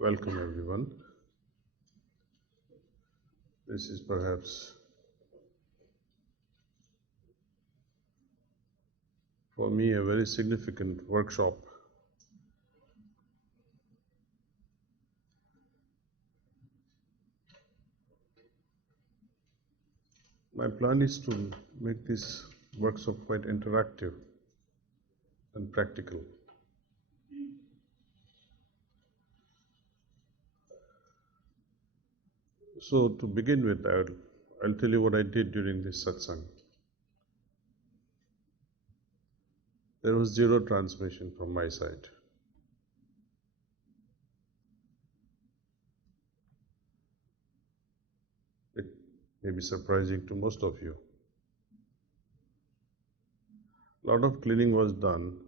Welcome everyone. This is perhaps for me a very significant workshop. My plan is to make this workshop quite interactive and practical. So to begin with, I'll tell you what I did during this satsang. There was zero transmission from my side. It may be surprising to most of you. A lot of cleaning was done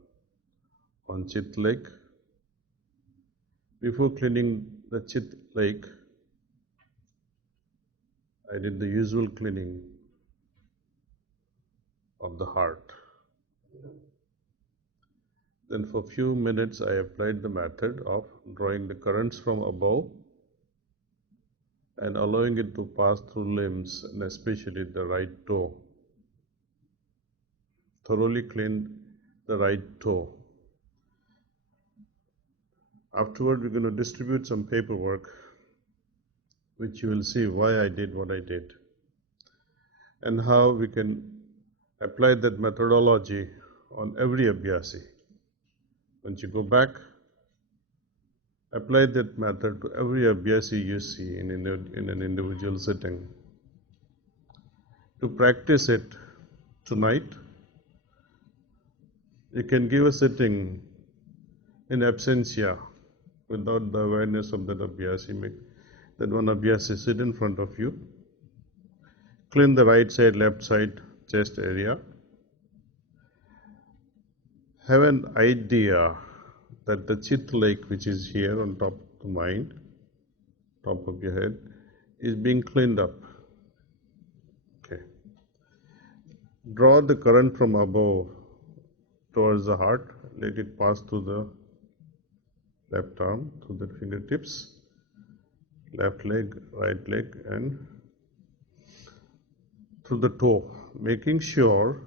on Chit Lake. Before cleaning the Chit Lake, I did the usual cleaning of the heart. Then for a few minutes I applied the method of drawing the currents from above and allowing it to pass through limbs and especially the right toe. Thoroughly cleaned the right toe. Afterward we're going to distribute some paperwork which you will see why I did what I did and how we can apply that methodology on every abhyasi. Once you go back, apply that method to every abhyasi you see in an individual sitting. To practice it tonight, you can give a sitting in absentia without the awareness of that abhyasi. Make that one abhyasi sit in front of you. Clean the right side, left side, chest area. Have an idea that the Chit Lake, which is here on top of the mind, top of your head, is being cleaned up. Okay. Draw the current from above towards the heart. Let it pass through the left arm, through the fingertips, left leg, right leg, and through the toe, making sure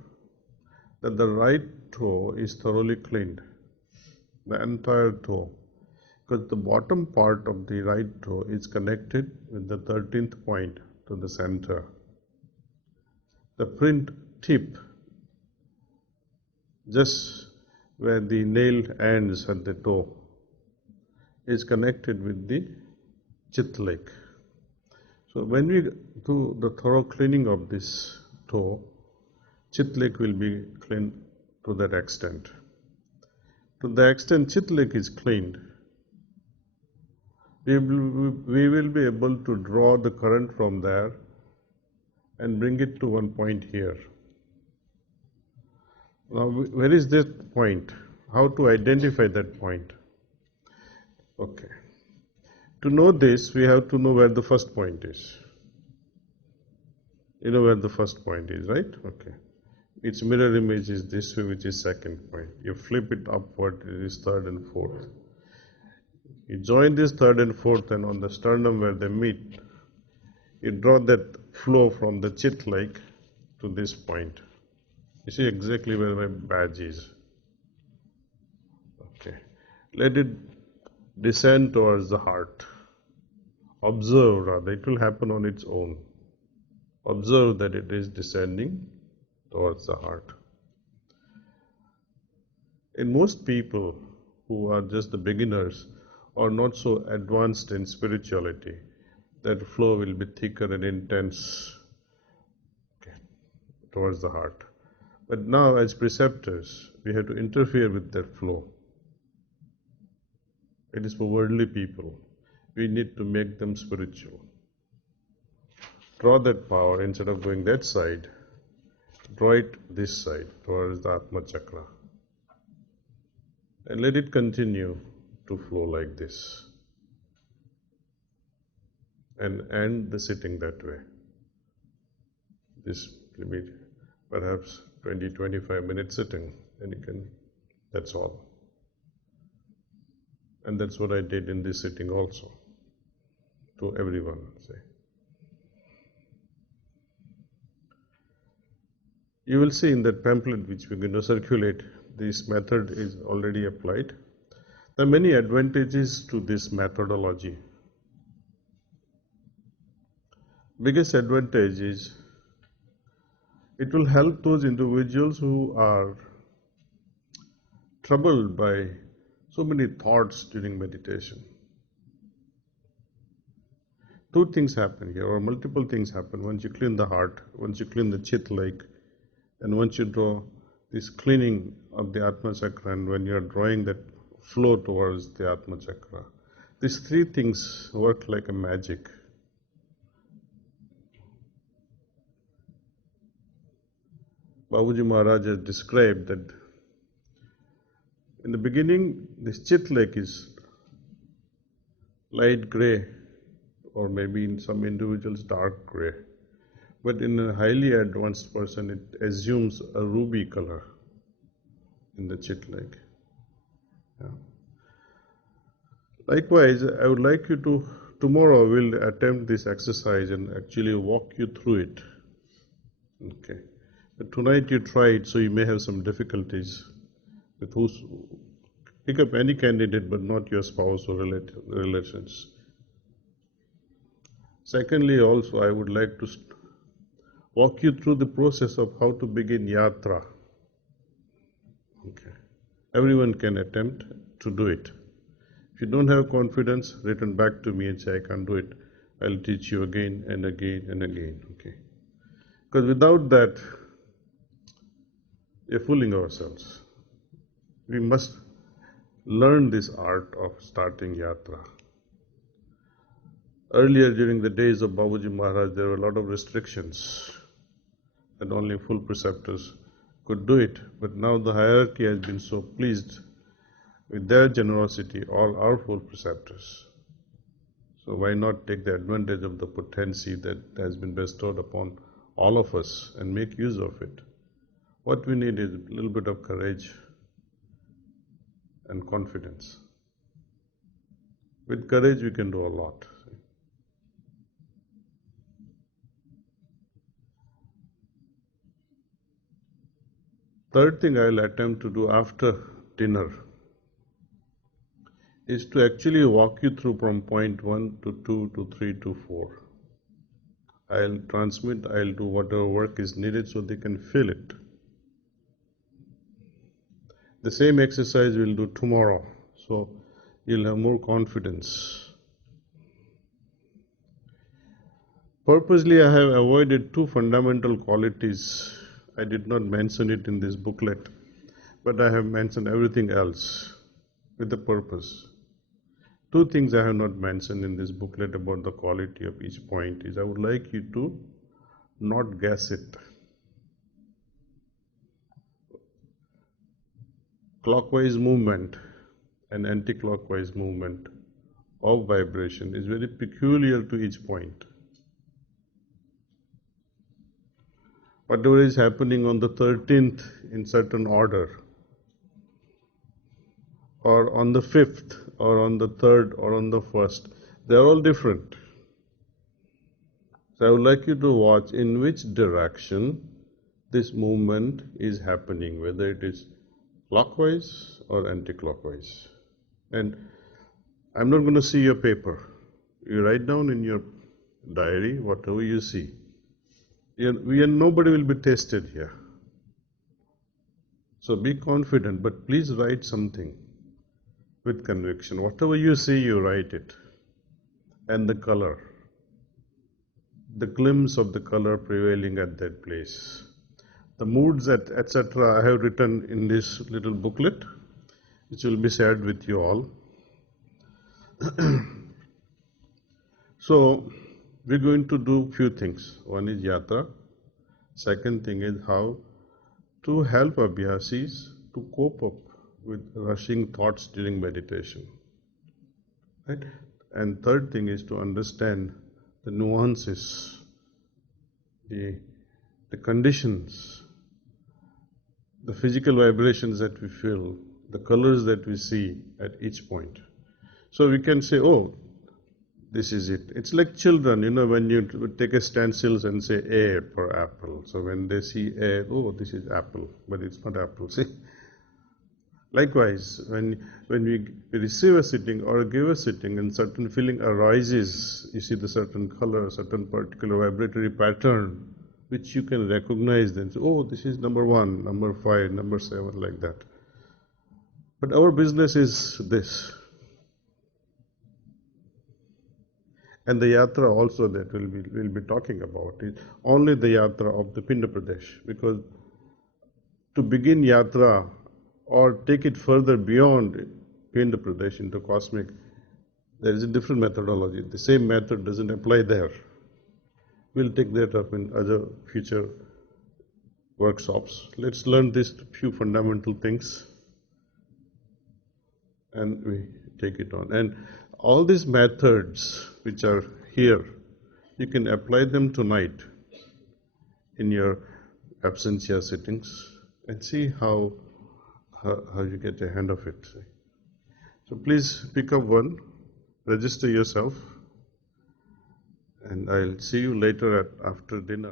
that the right toe is thoroughly cleaned, the entire toe, because the bottom part of the right toe is connected with the 13th point to the center. The print tip, just where the nail ends at the toe, is connected with the Chit Lake. So when we do the thorough cleaning of this toe, Chit Lake will be cleaned to that extent. To the extent Chit Lake is cleaned, we will be able to draw the current from there and bring it to one point here. Now, where is this point? How to identify that point? Okay. To know this, we have to know where the first point is. You know where the first point is, right? Okay. Its mirror image is this way, which is second point. You flip it upward, it is third and fourth. You join this third and fourth, and on the sternum where they meet, you draw that flow from the Chit Lake to this point. You see exactly where my badge is. Okay. Let it descend towards the heart. Observe rather, it will happen on its own. Observe that it is descending towards the heart. In most people who are just the beginners or not so advanced in spirituality, that flow will be thicker and intense towards the heart. But now, as preceptors, we have to interfere with that flow. It is for worldly people. We need to make them spiritual. Draw that power instead of going that side, draw it this side towards the Atma Chakra. And let it continue to flow like this. And end the sitting that way. This will be perhaps 20-25 minutes sitting, and you can, that's all. And that's what I did in this sitting also, to everyone. Say, you will see in that pamphlet which we're going to circulate, this method is already applied. There are many advantages to this methodology. Biggest advantage is it will help those individuals who are troubled by so many thoughts during meditation. Two things happen here, or multiple things happen. Once you clean the heart, once you clean the Chit lake, and once you draw this cleaning of the Atma Chakra, and when you're drawing that flow towards the Atma Chakra, these three things work like a magic. Babuji Maharaj has described that in the beginning, this Chit lake is light gray, or maybe in some individuals dark gray. But in a highly advanced person, it assumes a ruby color in the Chit lake. Yeah. Likewise, I would like you to, tomorrow we'll attempt this exercise and actually walk you through it. Okay. But tonight you try it, so you may have some difficulties with who's, pick up any candidate, but not your spouse or relations. Secondly, also, I would like to walk you through the process of how to begin yatra. Okay. Everyone can attempt to do it. If you don't have confidence, return back to me and say, I can't do it. I'll teach you again and again and again. Okay. Because without that, we're fooling ourselves. We must learn this art of starting yatra. Earlier, during the days of Babuji Maharaj, there were a lot of restrictions, and only full preceptors could do it. But now the hierarchy has been so pleased with their generosity, all are full preceptors. So why not take the advantage of the potency that has been bestowed upon all of us and make use of it? What we need is a little bit of courage and confidence. With courage, we can do a lot. Third thing I'll attempt to do after dinner is to actually walk you through from point 1 to 2 to 3 to 4. I'll transmit, I'll do whatever work is needed so they can feel it. The same exercise we'll do tomorrow, so you'll have more confidence. Purposely, I have avoided two fundamental qualities. I did not mention it in this booklet, but I have mentioned everything else with a purpose. Two things I have not mentioned in this booklet about the quality of each point is I would like you to not guess it. Clockwise movement and anti-clockwise movement of vibration is very peculiar to each point. Whatever is happening on the 13th in certain order, or on the 5th, or on the 3rd, or on the 1st, they are all different. So I would like you to watch in which direction this movement is happening, whether it is clockwise or anti-clockwise. And I'm not going to see your paper. You write down in your diary whatever you see. Nobody will be tested here. So be confident, but please write something with conviction. Whatever you see, you write it. And the color, the glimpse of the color prevailing at that place. The moods, etc., I have written in this little booklet, which will be shared with you all. So, we're going to do few things. One is yatra. Second thing is how to help abhyasis to cope up with rushing thoughts during meditation. Right? And third thing is to understand the nuances, the conditions, the physical vibrations that we feel, the colors that we see at each point. So we can say, oh, this is it. It's like children, when you take a stencils and say A for apple. So when they see A, oh, this is apple, but it's not apple. See? Likewise, when we receive a sitting or give a sitting and certain feeling arises, you see the certain color, certain particular vibratory pattern, which you can recognize then. So, oh, this is number 1, number 5, number 7, like that. But our business is this. And the yatra also that we'll be talking about is only the yatra of the Pinda Pradesh, because to begin yatra or take it further beyond Pinda Pradesh into cosmic, there is a different methodology. The same method doesn't apply there. We'll take that up in other future workshops. Let's learn these few fundamental things and we take it on. And all these methods which are here, you can apply them tonight in your absentia sittings and see how you get a hand of it. So please pick up one, register yourself, and I'll see you later after dinner.